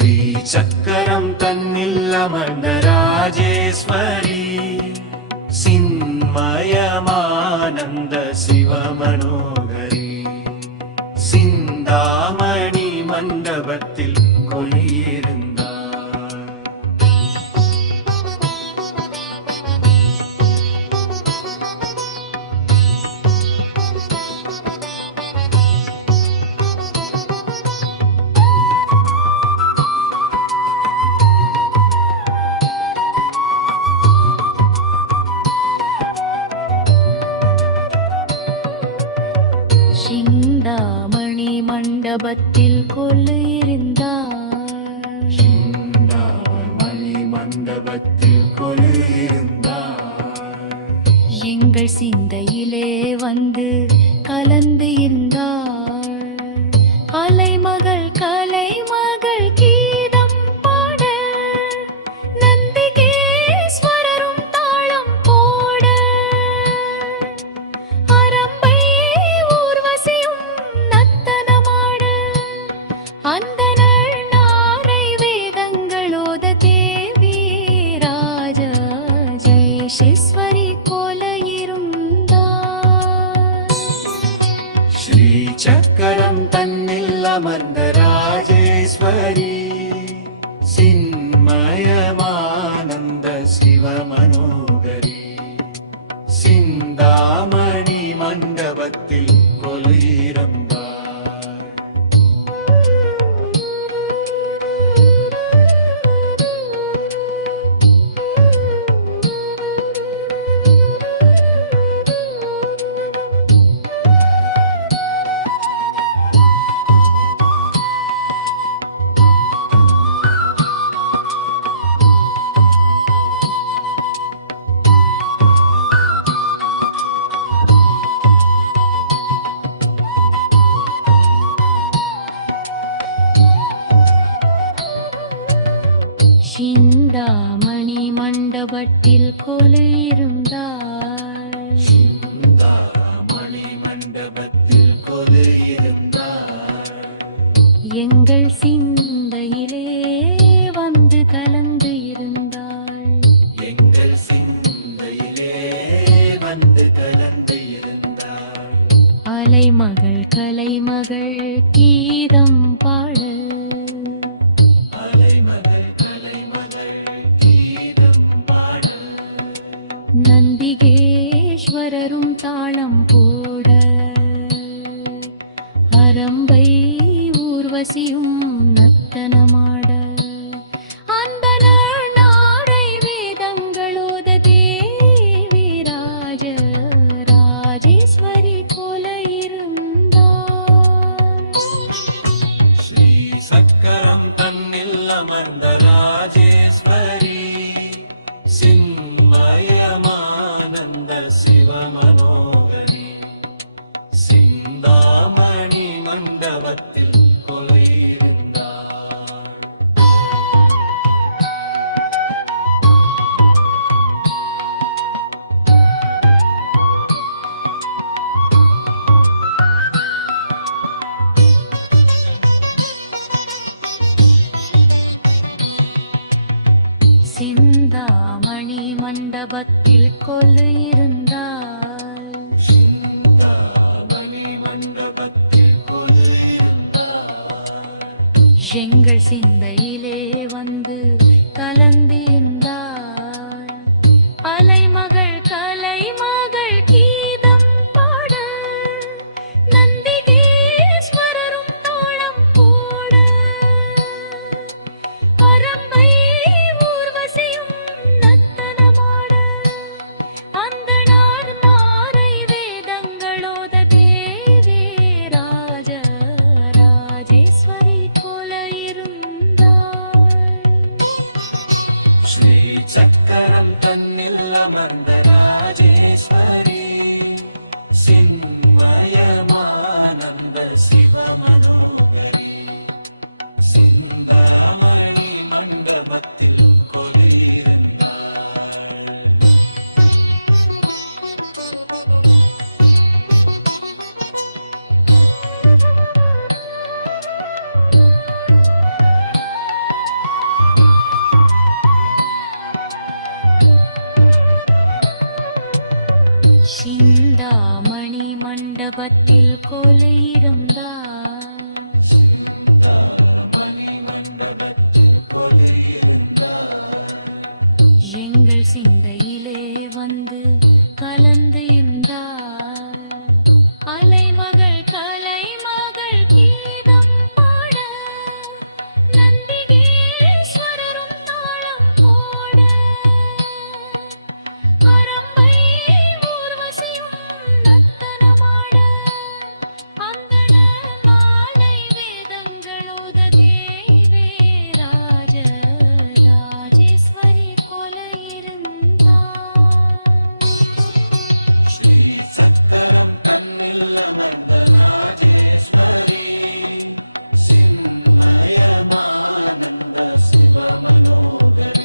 श्रीचक्रं तन्निल्लमर्द राजेश्वरी सिन्मयमानन्द शिवमनोहरी सिन्दामणि मण्डपत्तिल சிந்தாமணி மண்டபத்தில் கொலுயிருந்தார். சிந்தாமணி மண்டபத்தில் கொலுயிருந்தார். எங்கள் சிந்தையிலே வந்து கலந்து இருந்தார். கலைமகள் கலைமகள் கீதம் பாட நந்திகேஸ்வரரும் தாளம் போட அரம்பை ஊர்வசியும் நர்த்தனமாட அந்தணர் நாரை வேதங்களோத தேவி ராஜராஜேஸ்வரி போல இருந்தார். ஸ்ரீசக்கரம் தன்னில் அமர்ந்த ராஜேஸ்வரி சின்மயமானந்த சிவமனோகரி சிந்தாமணி மண்டபத்தில் கொலுயிருந்தார். சிந்தாமணி மண்டபத்தில் கொலுயிருந்தார். சிந்தாமணி மண்டபத்தில் கொலுயிருந்தார். எங்கள் சிந்தையிலே வந்து கலந்து இருந்தார். எங்கள் சிந்தையிலே வந்து கலந்து இருந்தார். அலைமகள் கலைமகள் கீதம் பாட அலைமகள் கலைமகள் கீதம் பாட நந்திகேஸ்வரரும் தாளம் போட அரம்பை ஊர்வசியும் நர்த்தனமாட அந்தணர் நாரை வேதங்களோத தேவி ராஜராஜேஸ்வரி போல இருந்தார். ஸ்ரீசக்கரம் தன்னில் அமர்ந்த ராஜேஸ்வரி சின்மயமானந்த சிவமனோகரி சிந்தாமணி மண்டபத்தில் கொலுயிருந்தார். சிந்தாமணி மண்டபத்தில் கொலுயிருந்தார். சிந்தாமணி மண்டபத்தில் கொலுயிருந்தார். எங்கள் சிந்தையிலே வந்து கலந்து இருந்தார். அலைமகள் கலைமகள் கீதம் பாட நந்திகேஸ்வரரும் தாளம் போட அரம்பை ஊர்வசியும் நர்த்தனமாட அந்தணர் நாரை வேதங்களோத தேவி ராஜராஜேஸ்வரி போல இருந்தார். ஸ்ரீசக்கரம் தன்னில் அமர்ந்த ராஜேஸ்வரி சின்மயமானந்த சிவமனோகரி சிந்தாமணி மண்டபத்தில் கொலுயிருந்தார். சுப மனோகரி